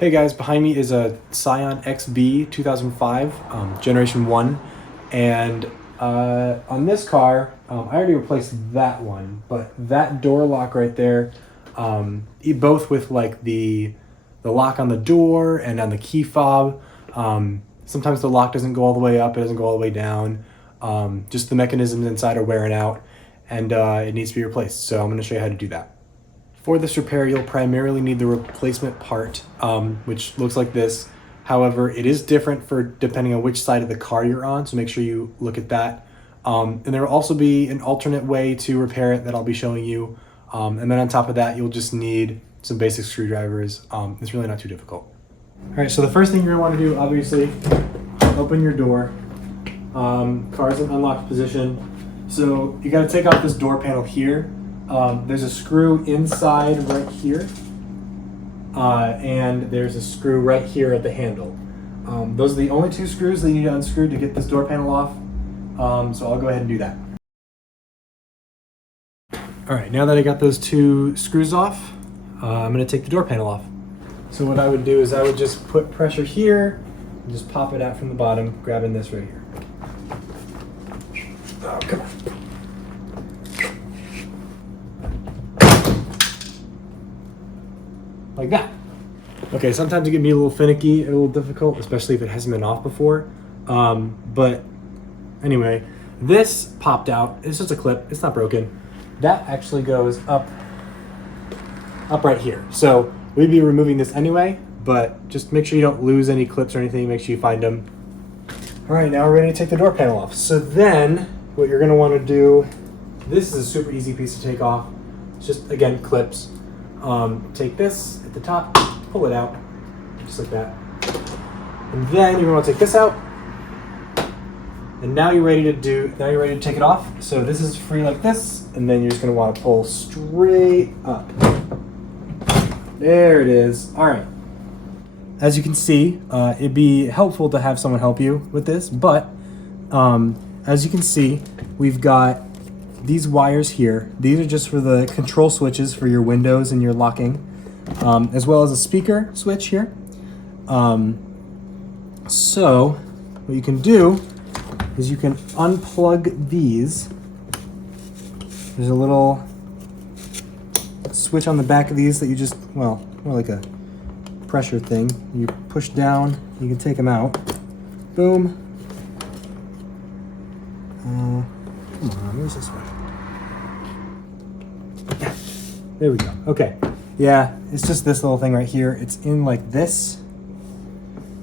Hey guys, behind me is a Scion XB 2005, Generation 1. And on this car, I already replaced that one, but that door lock right there, both with like the lock on the door and on the key fob, sometimes the lock doesn't go all the way up, it doesn't go all the way down. Just the mechanisms inside are wearing out and it needs to be replaced. So I'm going to show you how to do that. For this repair, you'll primarily need the replacement part, which looks like this. However, it is different for depending on which side of the car you're on, so make sure you look at that. And there will also be an alternate way to repair it that I'll be showing you. And then on top of that, you'll just need some basic screwdrivers. It's really not too difficult. All right, so the first thing you're gonna wanna do, obviously, open your door. Car's in unlocked position. So you gotta take off this door panel here. There's a screw inside right here, and there's a screw right here at the handle. Those are the only two screws that you need to unscrew to get this door panel off, so I'll go ahead and do that. Alright, now that I got those two screws off, I'm going to take the door panel off. So what I would do is I would just put pressure here, and just pop it out from the bottom, grabbing this right here. Oh, come on. Like that. Okay, sometimes it can be a little finicky, a little difficult, especially if it hasn't been off before. But anyway, this popped out. It's just a clip. It's not broken. That actually goes up right here. So we'd be removing this anyway, but just make sure you don't lose any clips or anything. Make sure you find them. All right, now we're ready to take the door panel off. So then what you're going to want to do, this is a super easy piece to take off. It's just, again, clips. Take this at the top, pull it out, just like that. And then you're going to take this out. And now you're ready to take it off. So this is free like this, and then you're just going to want to pull straight up. There it is. All right. As you can see, it'd be helpful to have someone help you with this, but as you can see, we've got these wires here. These are just for the control switches for your windows and your locking, as well as a speaker switch here. So what you can do is you can unplug these. There's a little switch on the back of these that you just, well, more like a pressure thing. You push down, you can take them out. Boom. Come on, where's this one? There we go. Okay. Yeah, it's just this little thing right here. It's in like this.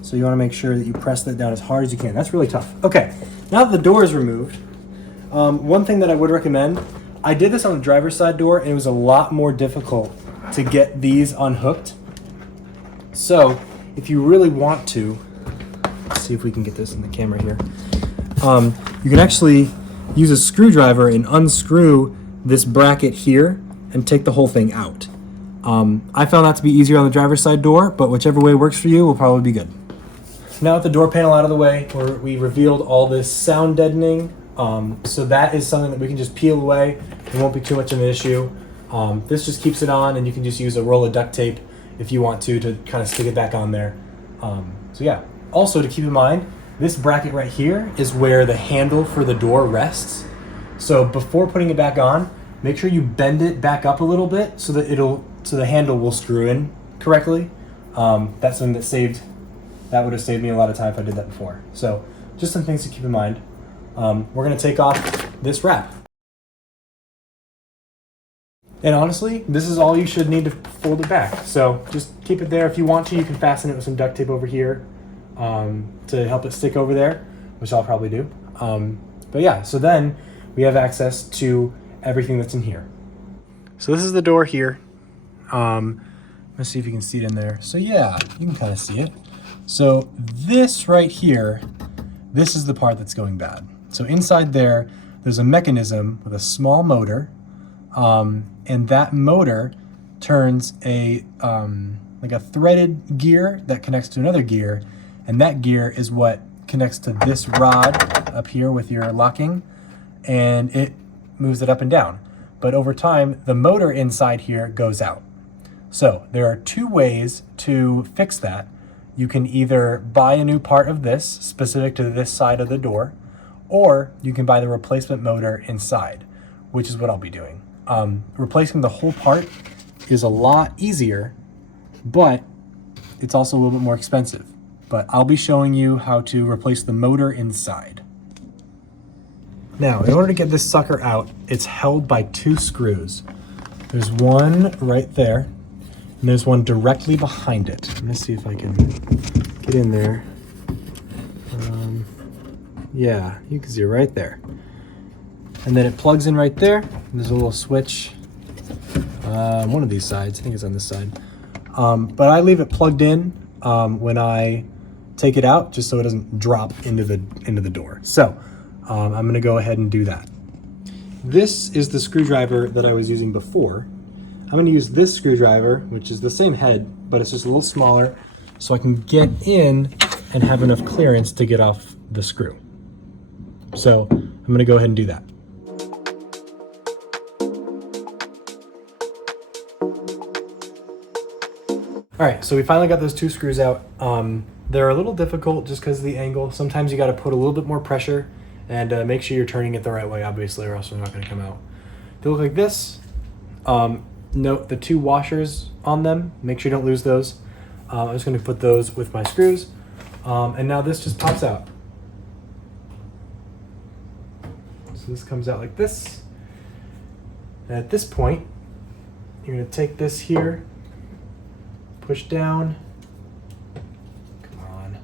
So you want to make sure that you press that down as hard as you can. That's really tough. Okay, now that the door is removed, one thing that I would recommend, I did this on the driver's side door and it was a lot more difficult to get these unhooked. So if you really want to, let's see if we can get this in the camera here. You can actually use a screwdriver and unscrew this bracket here and take the whole thing out. I found that to be easier on the driver's side door, but whichever way works for you will probably be good. Now with the door panel out of the way, we revealed all this sound deadening. So that is something that we can just peel away. It won't be too much of an issue. This just keeps it on, and you can just use a roll of duct tape if you want to kind of stick it back on there. So yeah, also to keep in mind, this bracket right here is where the handle for the door rests. So before putting it back on, make sure you bend it back up a little bit so that the handle will screw in correctly. That's something that would have saved me a lot of time if I did that before. So just some things to keep in mind. We're gonna take off this wrap. And honestly, this is all you should need to fold it back. So just keep it there. If you want to, you can fasten it with some duct tape over here to help it stick over there, which I'll probably do. But yeah, so then we have access to everything that's in here. So this is the door here. Let's see if you can see it in there. So yeah, you can kind of see it. So this right here, this is the part that's going bad. So inside there's a mechanism with a small motor, and that motor turns like a threaded gear that connects to another gear, and that gear is what connects to this rod up here with your locking, and it moves it up and down. But over time, the motor inside here goes out. So there are two ways to fix that. You can either buy a new part of this specific to this side of the door, or you can buy the replacement motor inside, which is what I'll be doing. Replacing the whole part is a lot easier, but it's also a little bit more expensive. But I'll be showing you how to replace the motor inside. Now, in order to get this sucker out, it's held by two screws. There's one right there, and there's one directly behind it. I'm gonna see if I can get in there. Yeah, you can see it right there. And then it plugs in right there. There's a little switch, one of these sides, I think it's on this side. But I leave it plugged in when I take it out, just so it doesn't drop into the door. So I'm gonna go ahead and do that. This is the screwdriver that I was using before. I'm gonna use this screwdriver, which is the same head, but it's just a little smaller, so I can get in and have enough clearance to get off the screw. So I'm gonna go ahead and do that. All right, so we finally got those two screws out. They're a little difficult just because of the angle. Sometimes you got to put a little bit more pressure and make sure you're turning it the right way, obviously, or else they're not going to come out. They look like this. Note the two washers on them. Make sure you don't lose those. I'm just going to put those with my screws. And now this just pops out. So this comes out like this. And at this point, you're going to take this here, push down, come on,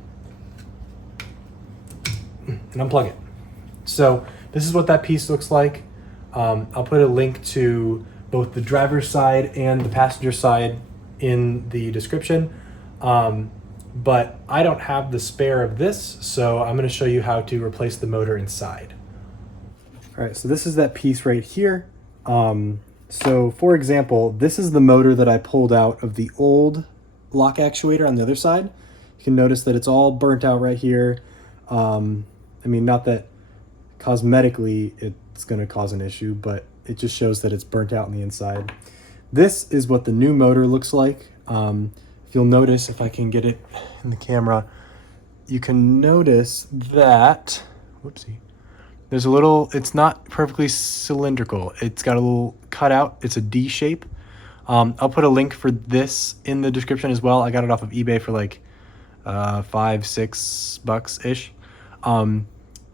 and unplug it. So this is what that piece looks like. I'll put a link to both the driver's side and the passenger side in the description. But I don't have the spare of this, so I'm going to show you how to replace the motor inside. All right, so this is that piece right here. So for example, this is the motor that I pulled out of the old lock actuator on the other side. You can notice that it's all burnt out right here. I mean, not that cosmetically it's going to cause an issue, but it just shows that it's burnt out on the inside. This is what the new motor looks like. If you'll notice, if I can get it in the camera, you can notice that, whoopsie, there's a little, it's not perfectly cylindrical. It's got a little cutout. It's a D shape. I'll put a link for this in the description as well. I got it off of eBay for like $5-6 ish,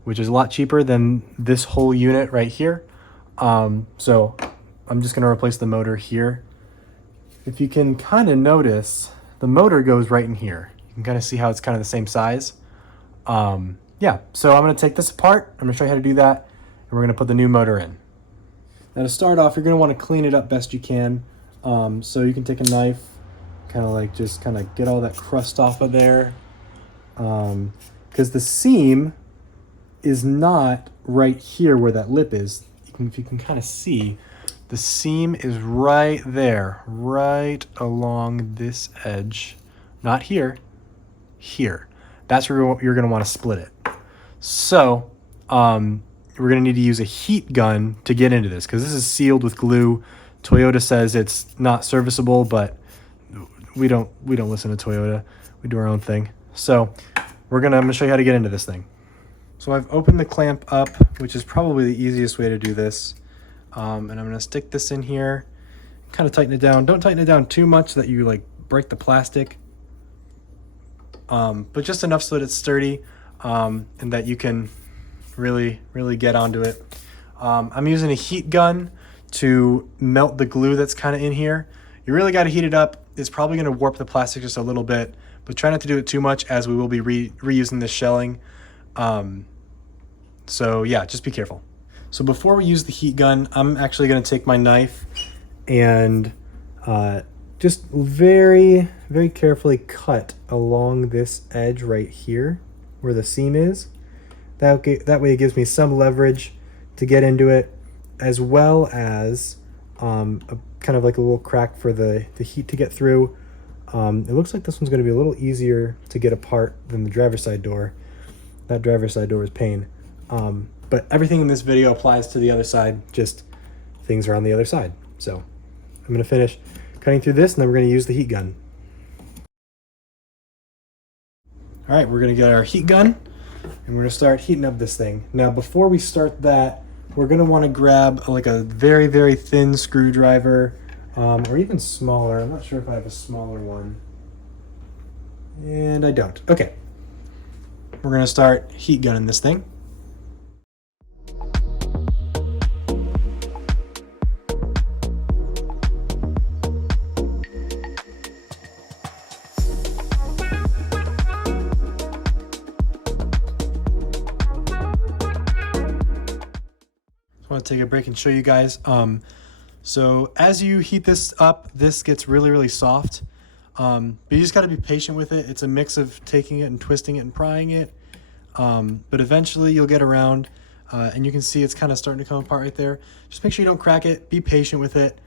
which is a lot cheaper than this whole unit right here. So I'm just gonna replace the motor here. If you can kind of notice, the motor goes right in here. You can kind of see how it's kind of the same size. Yeah, so I'm gonna take this apart. I'm gonna show you how to do that, and we're gonna put the new motor in. Now to start off, you're gonna wanna clean it up best you can. So you can take a knife, kind of like just kind of get all that crust off of there. Because the seam is not right here where that lip is. If you can kind of see, the seam is right there, right along this edge. Not here, here. That's where you're gonna wanna split it. So, we're gonna need to use a heat gun to get into this because this is sealed with glue. Toyota says it's not serviceable, but we don't listen to Toyota. We do our own thing. So I'm gonna show you how to get into this thing. So I've opened the clamp up, which is probably the easiest way to do this. And I'm gonna stick this in here, kind of tighten it down. Don't tighten it down too much that you like break the plastic, but just enough so that it's sturdy, and that you can really get onto it. I'm using a heat gun to melt the glue that's kind of in here. You really got to heat it up. It's probably going to warp the plastic just a little bit, but try not to do it too much as we will be reusing this shelling. So yeah, just be careful. So before we use the heat gun, I'm actually going to take my knife and just very carefully cut along this edge right here where the seam is. That way it gives me some leverage to get into it, as well as kind of like a little crack for the heat to get through. It looks like this one's going to be a little easier to get apart than the driver's side door. That driver's side door is pain. But everything in this video applies to the other side, just things are on the other side. So I'm going to finish cutting through this, and then we're going to use the heat gun. All right, we're going to get our heat gun, and we're going to start heating up this thing. Now, before we start that, we're going to want to grab like a very, very thin screwdriver, or even smaller. I'm not sure if I have a smaller one. And I don't. Okay. We're going to start heat gunning this thing. I want to take a break and show you guys. So as you heat this up, this gets really, really soft. But you just got to be patient with it. It's a mix of taking it and twisting it and prying it. But eventually you'll get around, and you can see it's kind of starting to come apart right there. Just make sure you don't crack it. Be patient with it.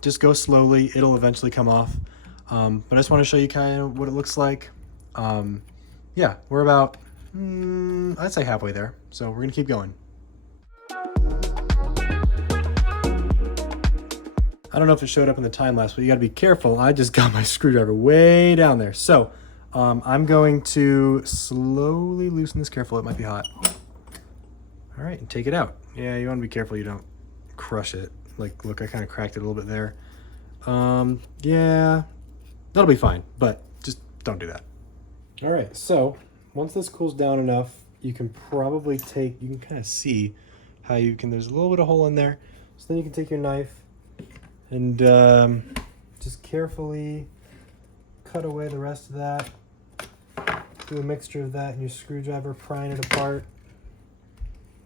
Just go slowly. It'll eventually come off. But I just want to show you kind of what it looks like. Yeah, we're about, I'd say halfway there. So we're going to keep going. I don't know if it showed up in the time lapse, but you got to be careful. I just got my screwdriver way down there. So I'm going to slowly loosen this. Careful, it might be hot. All right, and take it out. Yeah, you want to be careful you don't crush it. Like, look, I kind of cracked it a little bit there. Yeah, that'll be fine, but just don't do that. All right, so once this cools down enough, you can probably take, you can kind of see how you can, there's a little bit of hole in there. So then you can take your knife and just carefully cut away the rest of that. Do a mixture of that and your screwdriver, prying it apart.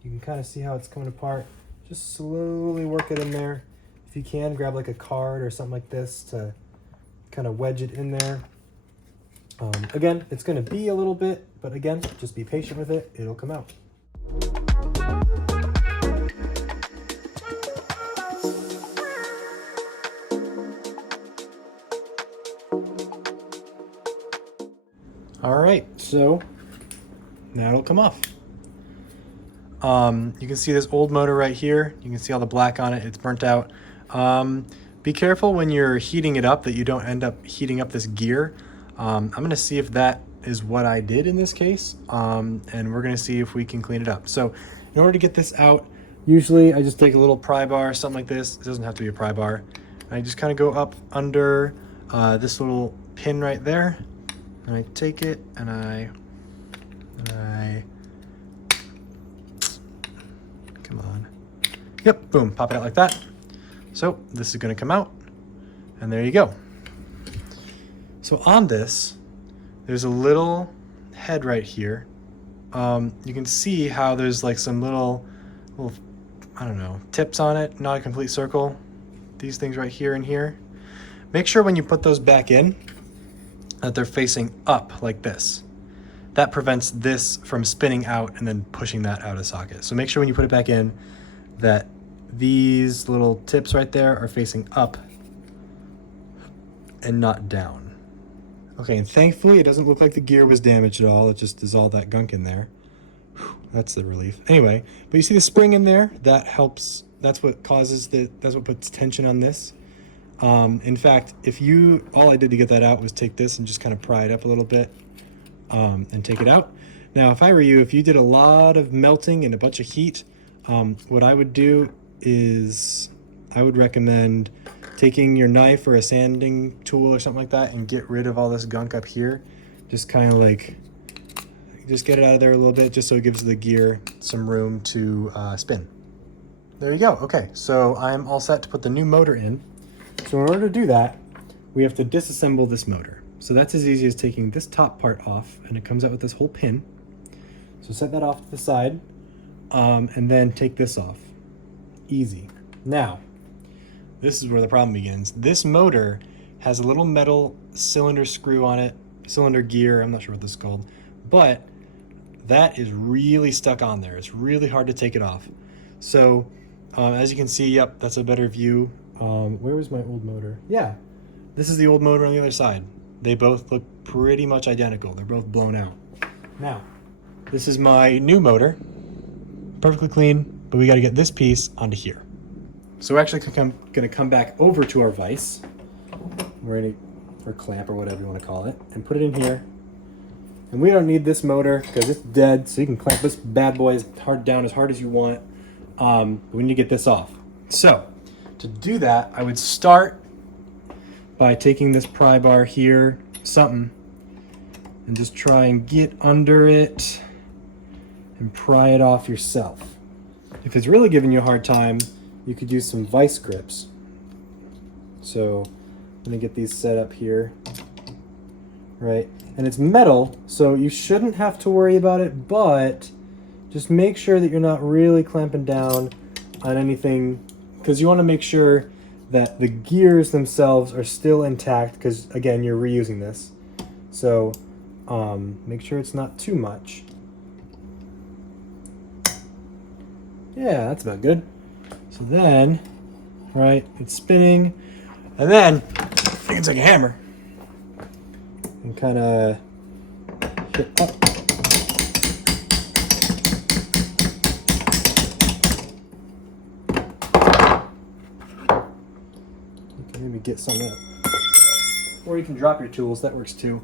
You can kind of see how it's coming apart. Just slowly work it in there. If you can, grab like a card or something like this to kind of wedge it in there. Again, it's going to be a little bit, but again, just be patient with it. It'll come out. All right, so now it'll come off. You can see this old motor right here. You can see all the black on it. It's burnt out. Be careful when you're heating it up that you don't end up heating up this gear. I'm going to see if that is what I did in this case, and we're going to see if we can clean it up. So in order to get this out, usually I just take a little pry bar, something like this. It doesn't have to be a pry bar. I just kind of go up under this little pin right there. And I take it and I come on. Yep, boom, pop it out like that. So this is gonna come out, and there you go. So on this, there's a little head right here. You can see how there's like some little, I don't know, tips on it, not a complete circle. These things right here and here. Make sure when you put those back in, that they're facing up like this. That prevents this from spinning out and then pushing that out of the socket. So make sure when you put it back in that these little tips right there are facing up and not down. Okay, and thankfully it doesn't look like the gear was damaged at all. It just is all that gunk in there. Whew, that's the relief. Anyway, but you see the spring in there? That helps. That's what causes that's what puts tension on this. In fact, all I did to get that out was take this and just kind of pry it up a little bit, and take it out. Now, if I were you, if you did a lot of melting and a bunch of heat, what I would do is I would recommend taking your knife or a sanding tool or something like that and get rid of all this gunk up here. Just kind of like, just get it out of there a little bit just so it gives the gear some room to spin. There you go. Okay, so I'm all set to put the new motor in. So in order to do that, we have to disassemble this motor. So that's as easy as taking this top part off, and it comes out with this whole pin. So set that off to the side, and then take this off. Easy. Now, this is where the problem begins. This motor has a little metal cylinder screw on it, cylinder gear, I'm not sure what this is called, but that is really stuck on there. It's really hard to take it off. So as you can see, yep, that's a better view. Where was my old motor? Yeah, this is the old motor on the other side. They both look pretty much identical. They're both blown out. Now, this is my new motor. Perfectly clean, but we got to get this piece onto here. So we're actually going to come back over to our vise. or clamp or whatever you want to call it, and put it in here. And we don't need this motor because it's dead, so you can clamp this bad boy down as hard as you want. We need to get this off. So to do that, I would start by taking this pry bar here, and just try and get under it and pry it off yourself. If it's really giving you a hard time, you could use some vice grips. So I'm gonna get these set up here, right? And it's metal, so you shouldn't have to worry about it, but just make sure that you're not really clamping down on anything, because you want to make sure that the gears themselves are still intact, because again, you're reusing this. So make sure it's not too much. Yeah, that's about good. So then, right, it's spinning, and then you can take a hammer and kind of hit up. You can maybe get some up. Or you can drop your tools, that works too.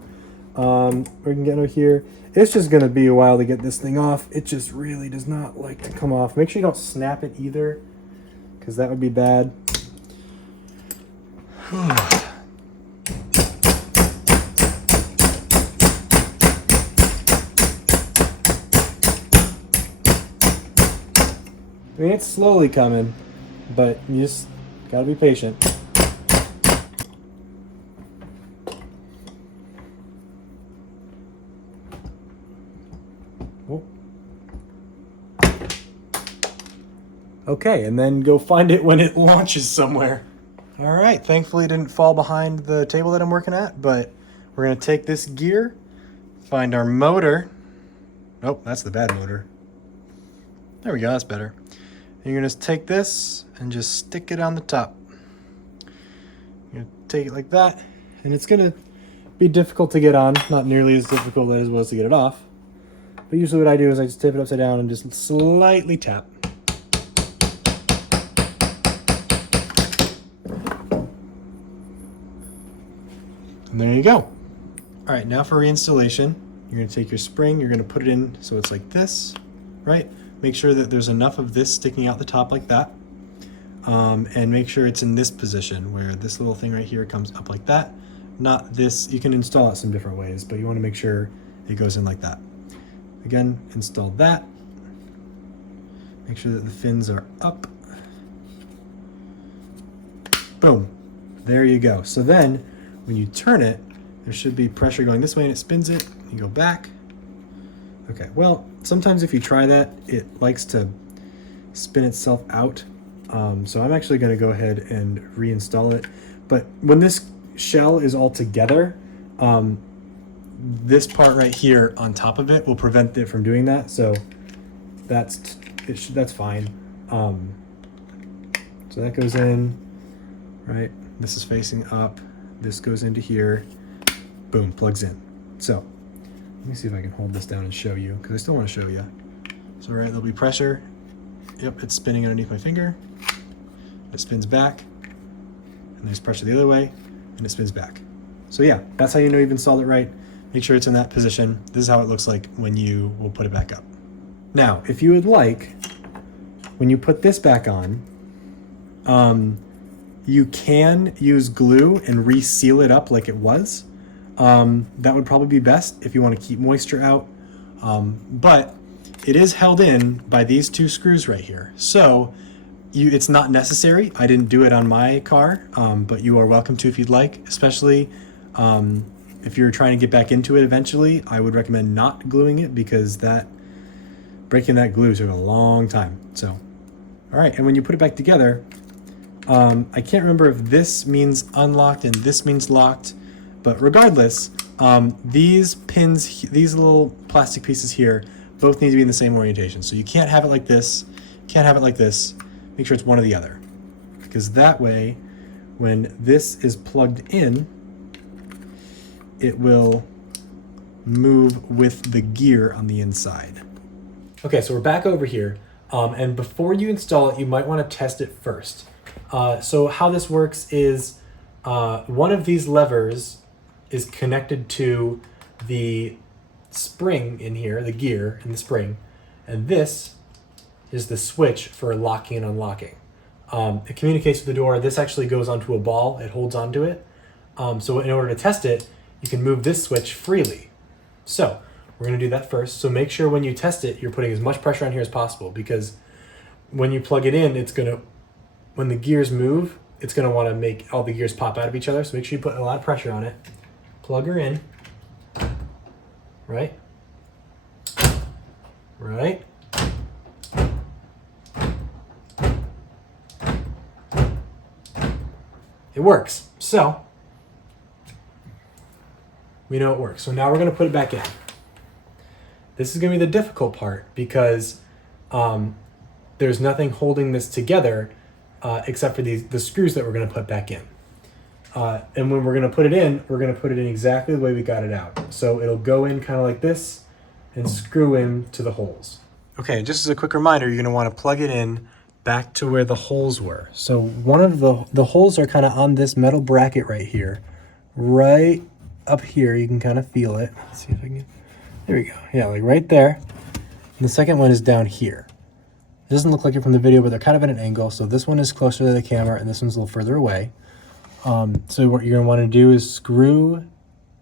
Or you can get over here. It's just gonna be a while to get this thing off. It just really does not like to come off. Make sure you don't snap it either, because that would be bad. I mean, it's slowly coming, but you just gotta be patient. Oh. Okay, and then go find it when it launches somewhere. All right, thankfully it didn't fall behind the table that I'm working at, but we're gonna take this gear, find our motor. Oh, that's the bad motor. There we go, that's better. And you're gonna take this and just stick it on the top. You're gonna take it like that, and it's gonna be difficult to get on, not nearly as difficult as it was to get it off. But usually what I do is I just tip it upside down and just slightly tap. And there you go. All right, now for reinstallation, you're gonna take your spring, you're gonna put it in so it's like this, right? Make sure that there's enough of this sticking out the top like that. And make sure it's in this position where this little thing right here comes up like that. Not this, you can install it some different ways, but you wanna make sure it goes in like that. Again, install that. Make sure that the fins are up. Boom, there you go. So then, when you turn it, there should be pressure going this way and it spins it, you go back. Okay, well, sometimes if you try that, it likes to spin itself out. So I'm actually gonna go ahead and reinstall it. But when this shell is all together, this part right here on top of it will prevent it from doing that. So that's fine. So that goes in, right? This is facing up. This goes into here. Boom, plugs in. So let me see if I can hold this down and show you, because I still want to show you. So right, there'll be pressure. Yep, it's spinning underneath my finger. It spins back, and there's pressure the other way, and it spins back. So yeah, that's how you know you've installed it right. Make sure it's in that position. This is how it looks like when you will put it back up. Now, if you would like, when you put this back on, you can use glue and reseal it up like it was. That would probably be best if you want to keep moisture out. But it is held in by these two screws right here. So it's not necessary. I didn't do it on my car, but you are welcome to if you'd like, especially if you're trying to get back into it eventually. I would recommend not gluing it, because breaking that glue took a long time. So, all right, and when you put it back together, I can't remember if this means unlocked and this means locked, but regardless, these pins, these little plastic pieces here, both need to be in the same orientation. So you can't have it like this, can't have it like this. Make sure it's one or the other, because that way, when this is plugged in, it will move with the gear on the inside. Okay, so we're back over here, and before you install it, you might want to test it first. So how this works is one of these levers is connected to the spring in here, the gear in the spring, and this is the switch for locking and unlocking. It communicates with the door. This actually goes onto a ball. It holds onto it. So in order to test it, you can move this switch freely. So we're going to do that first. So make sure when you test it, you're putting as much pressure on here as possible, because when you plug it in, when the gears move, it's going to want to make all the gears pop out of each other. So make sure you put a lot of pressure on it. Plug her in. Right? Right? It works. So we know it works. So now we're going to put it back in. This is going to be the difficult part, because there's nothing holding this together except for the screws that we're going to put back in. And when we're going to put it in, we're going to put it in exactly the way we got it out. So it'll go in kind of like this and screw in to the holes. Okay, just as a quick reminder, you're going to want to plug it in back to where the holes were. So one of the holes are kind of on this metal bracket right here. Right up here, you can kind of feel it. Let's see if I can, there we go. Yeah, like right there. And the second one is down here. It doesn't look like it from the video, but they're kind of at an angle. So this one is closer to the camera and this one's a little further away. So what you're gonna wanna do is screw,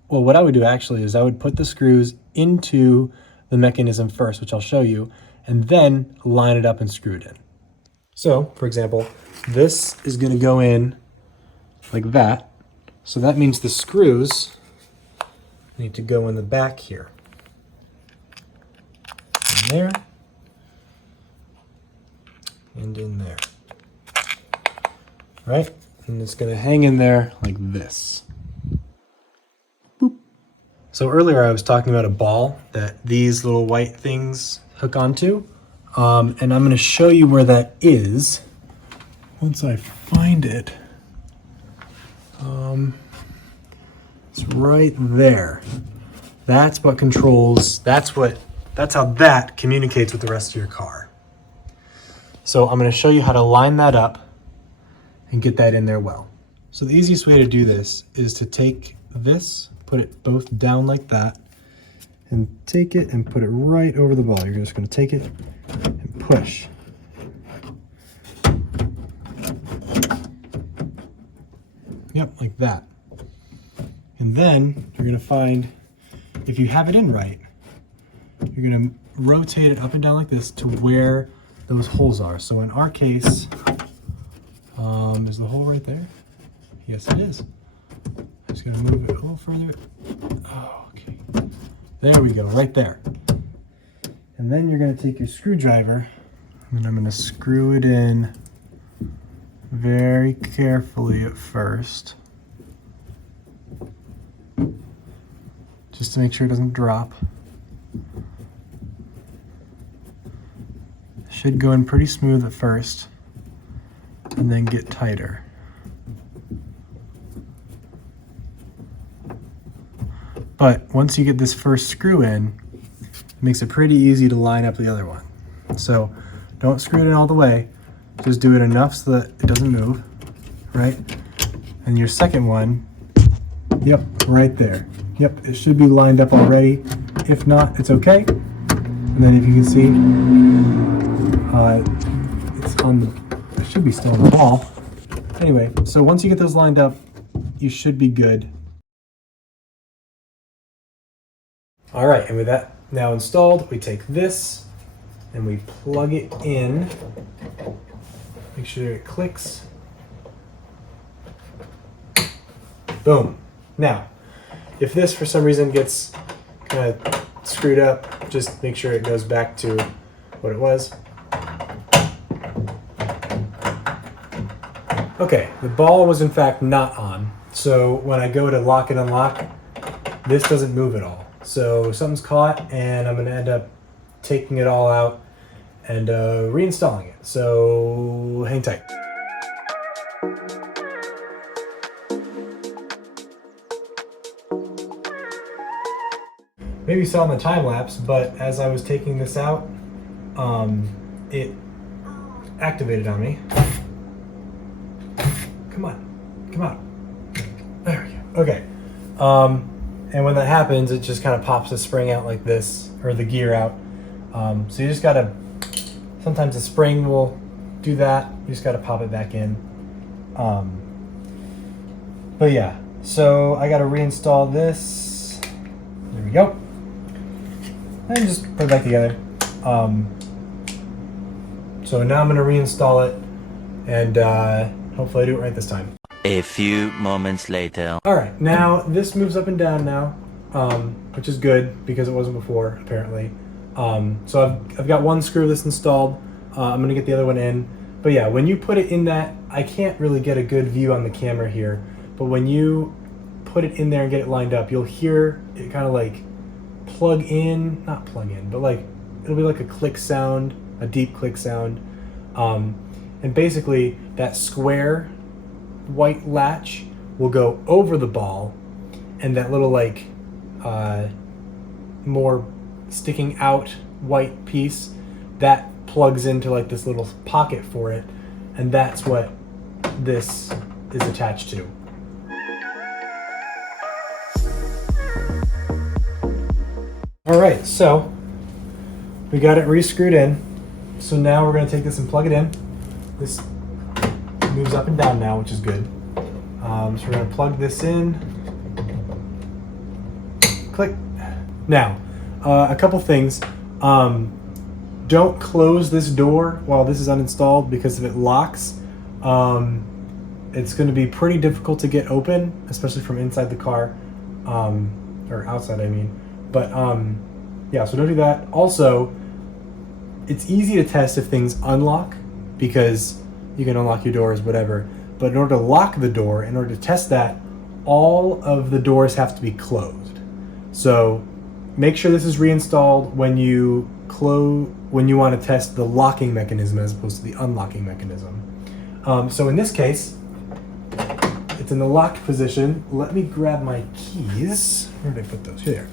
well, what I would do actually is I would put the screws into the mechanism first, which I'll show you, and then line it up and screw it in. So, for example, this is gonna go in like that. So that means the screws need to go in the back here. In there. And in there. Right? And it's going to hang in there like this. Boop. So earlier I was talking about a ball that these little white things hook onto. And I'm going to show you where that is once I find it. It's right there. That's what controls, that's how that communicates with the rest of your car. So I'm going to show you how to line that up and get that in there well. So the easiest way to do this is to take this, put it both down like that, and take it and put it right over the ball. You're just going to take it and push. Yep, like that. And then you're going to find, if you have it in right, you're going to rotate it up and down like this to where those holes are. So in our case, is the hole right there? Yes, it is. I'm just going to move it a little further. Oh, okay. There we go, right there. And then you're going to take your screwdriver, and I'm going to screw it in very carefully at first, just to make sure it doesn't drop. Should go in pretty smooth at first and then get tighter. But once you get this first screw in, it makes it pretty easy to line up the other one. So don't screw it in all the way, just do it enough so that it doesn't move, right? And your second one, yep, right there. Yep, it should be lined up already. If not, it's okay. And then if you can see, it's on the, it should be still on the ball. Anyway, so once you get those lined up, you should be good. All right, and with that now installed, we take this and we plug it in. Make sure it clicks. Boom. Now, if this for some reason gets kind of screwed up, just make sure it goes back to what it was. Okay, the ball was in fact not on. So when I go to lock and unlock, this doesn't move at all. So something's caught and I'm gonna end up taking it all out and reinstalling it. So hang tight. Maybe you saw in the time lapse, but as I was taking this out, it activated on me. Come on, come on. Okay. And when that happens, it just kind of pops the spring out like this, or the gear out. So you just gotta, sometimes the spring will do that. You just gotta pop it back in. But yeah, so I gotta reinstall this. There we go. And just put it back together. So now I'm gonna reinstall it, and hopefully I do it right this time. A few moments later. All right, now this moves up and down now, which is good because it wasn't before, apparently. So I've got one screw that's installed. I'm gonna get the other one in. But yeah, when you put it in that, I can't really get a good view on the camera here, but when you put it in there and get it lined up, you'll hear it kind of like not plug in, but like it'll be like a click sound, a deep click sound. And basically that square white latch will go over the ball, and that little like more sticking out white piece that plugs into like this little pocket for it, and that's what this is attached to. All right, so we got it re-screwed in. So now we're going to take this and plug it in. This moves up and down now, which is good. So we're going to plug this in. Click. Now, a couple things. Don't close this door while this is uninstalled, because if it locks, it's going to be pretty difficult to get open, especially from inside the car, or outside, I mean. But yeah, so don't do that. Also, it's easy to test if things unlock, because you can unlock your doors, whatever. But in order to lock the door, in order to test that, all of the doors have to be closed. So make sure this is reinstalled when you want to test the locking mechanism as opposed to the unlocking mechanism. So in this case, it's in the locked position. Let me grab my keys. Where did I put those? Here.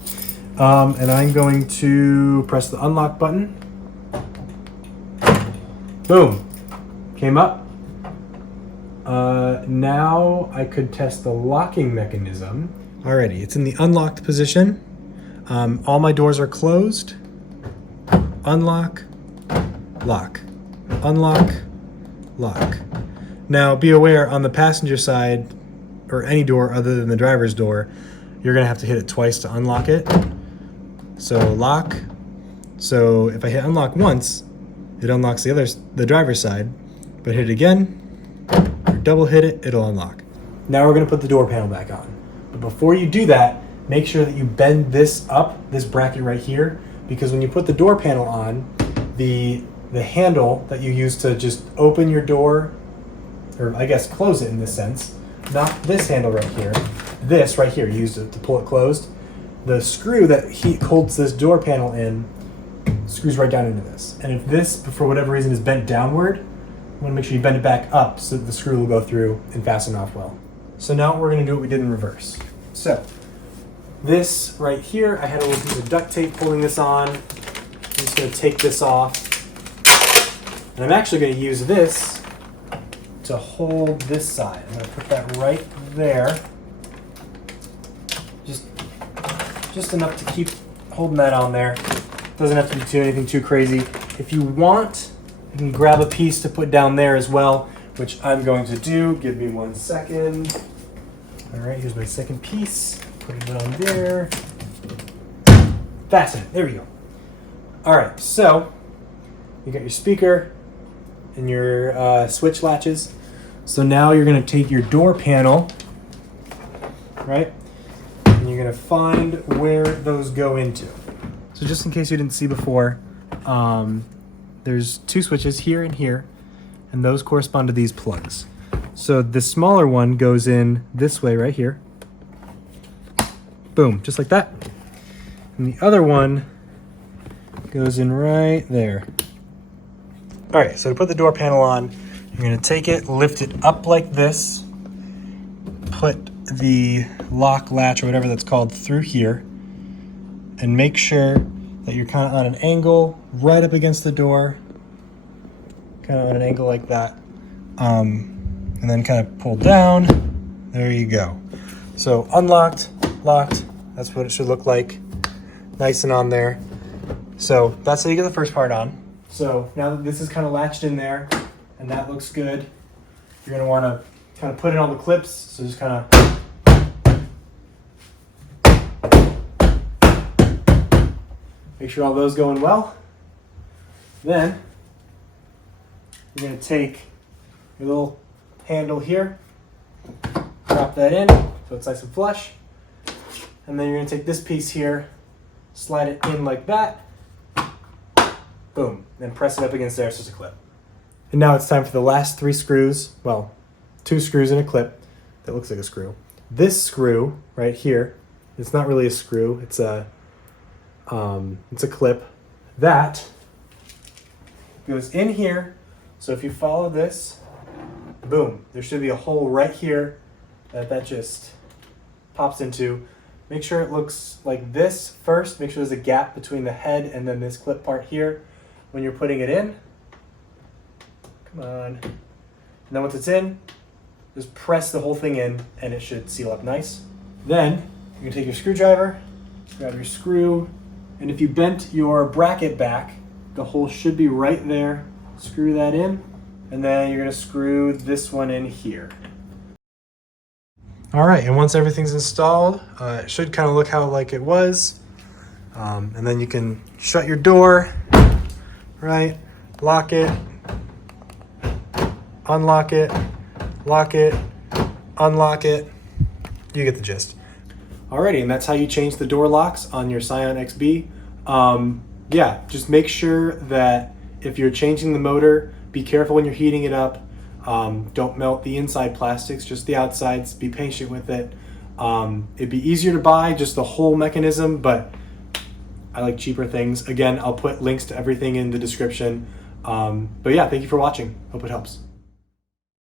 And I'm going to press the unlock button. Boom. Came up. Now I could test the locking mechanism. Alrighty, it's in the unlocked position. All my doors are closed. Unlock, lock, unlock, lock. Now be aware, on the passenger side, or any door other than the driver's door, you're gonna have to hit it twice to unlock it. So lock. So if I hit unlock once, it unlocks the driver's side, but hit it again, or double hit it, it'll unlock. Now we're gonna put the door panel back on. But before you do that, make sure that you bend this up, this bracket right here, because when you put the door panel on, the handle that you use to just open your door, or I guess close it in this sense, not this handle right here, this right here, you use it to pull it closed. The screw that holds this door panel in screws right down into this. And if this, for whatever reason, is bent downward, you want to make sure you bend it back up so that the screw will go through and fasten off well. So now we're going to do what we did in reverse. So this right here, I had a little piece of duct tape holding this on. I'm just going to take this off. And I'm actually going to use this to hold this side. I'm going to put that right there. Just enough to keep holding that on there. Doesn't have to do anything too crazy. If you want, you can grab a piece to put down there as well, which I'm going to do. Give me 1 second. All right, here's my second piece. Put it on there. Fasten it. There we go. All right, so you got your speaker and your switch latches. So now you're going to take your door panel, right? And you're going to find where those go into. So just in case you didn't see before, there's 2 switches here and here, and those correspond to these plugs. So the smaller one goes in this way right here. Boom, just like that. And the other one goes in right there. All right, so to put the door panel on, you're gonna take it, lift it up like this, put the lock latch or whatever that's called through here, and make sure that you're kind of on an angle right up against the door, kind of on an angle like that, and then kind of pull down. There you go. So unlocked, locked, that's what it should look like. Nice and on there. So that's how you get the first part on. So now that this is kind of latched in there and that looks good, you're gonna wanna kind of put in all the clips. So just kind of make sure all those going well. Then you're gonna take your little handle here, drop that in so it's nice and flush. And then you're gonna take this piece here, slide it in like that. Boom, then press it up against there so it's a clip. And now it's time for the last 3 screws. Well, 2 screws and a clip that looks like a screw. This screw right here, it's not really a screw, it's a clip. That goes in here. So if you follow this, boom, there should be a hole right here that just pops into. Make sure it looks like this first. Make sure there's a gap between the head and then this clip part here when you're putting it in. Come on. And then once it's in, just press the whole thing in and it should seal up nice. Then you can take your screwdriver, grab your screw, and if you bent your bracket back, the hole should be right there. Screw that in, and then you're gonna screw this one in here. All right, and once everything's installed, it should kind of look how like it was. And then you can shut your door, right? Lock it, unlock it, lock it, unlock it. You get the gist. Alrighty, and that's how you change the door locks on your Scion XB. Yeah, just make sure that if you're changing the motor, be careful when you're heating it up. Don't melt the inside plastics, just the outsides. Be patient with it. It'd be easier to buy just the whole mechanism, but I like cheaper things. Again, I'll put links to everything in the description. But yeah, thank you for watching. Hope it helps.